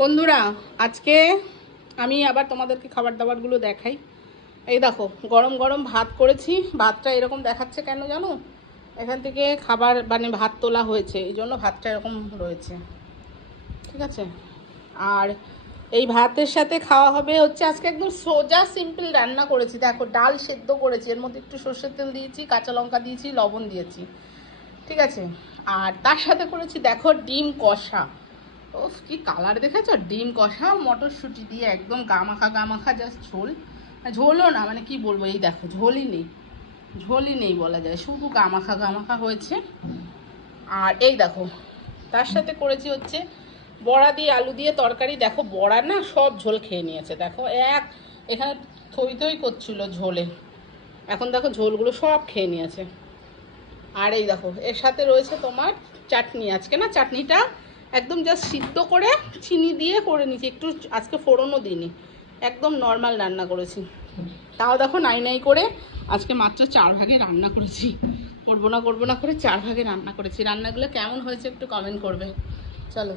বন্ধুরা, আজকে আমি আবার তোমাদেরকে খাবার দাবারগুলো দেখাই। এই দেখো, গরম গরম ভাত করেছি। ভাতটা এরকম দেখাচ্ছে কেন জানো? এখান থেকে খাবার মানে ভাত তোলা হয়েছে, এই জন্য ভাতটা এরকম রয়েছে। ঠিক আছে। আর এই ভাতের সাথে খাওয়া হবে হচ্ছে আজকে একদম সোজা সিম্পল রান্না করেছি। দেখো, ডাল সেদ্ধ করেছি, এর মধ্যে একটু সর্ষের তেল দিয়েছি, কাঁচা লঙ্কা দিয়েছি, লবণ দিয়েছি। ঠিক আছে। আর তার সাথে করেছি দেখো ডিম কষা। ওফ, কি কালার দেখেছো! ডিম কষা মটরশুঁটি দিয়ে একদম গামাখা গামাখা, জাস্ট ঝোল। ঝোলও না, মানে কি বলবো, এই দেখো ঝোলই নেই বলা যায়, শুধু গামাখা গামাখা হয়েছে। আর এই দেখো, তার সাথে করেছি হচ্ছে বড়া দিয়ে আলু দিয়ে তরকারি। দেখো, বড়া না সব ঝোল খেয়ে নিয়েছে। দেখো, এখানে থই থই করছিল ঝোলে, এখন দেখো ঝোলগুলো সব খেয়ে নিয়েছে। আর এই দেখো, এর সাথে রয়েছে তোমার চাটনি। আজকে না চাটনিটা একদম জাস্ট সিদ্ধ করে চিনি দিয়ে করে নিয়েছি, একটু আজকে ফোড়নও দিইনি, একদম নর্মাল রান্না করেছি। তাও দেখো নাই নাই করে আজকে মাত্র 4 ভাগে রান্না করেছি। করবো না করে 4 ভাগে রান্না করেছি। রান্নাগুলো কেমন হয়েছে একটু কমেন্ট করবে। চলো।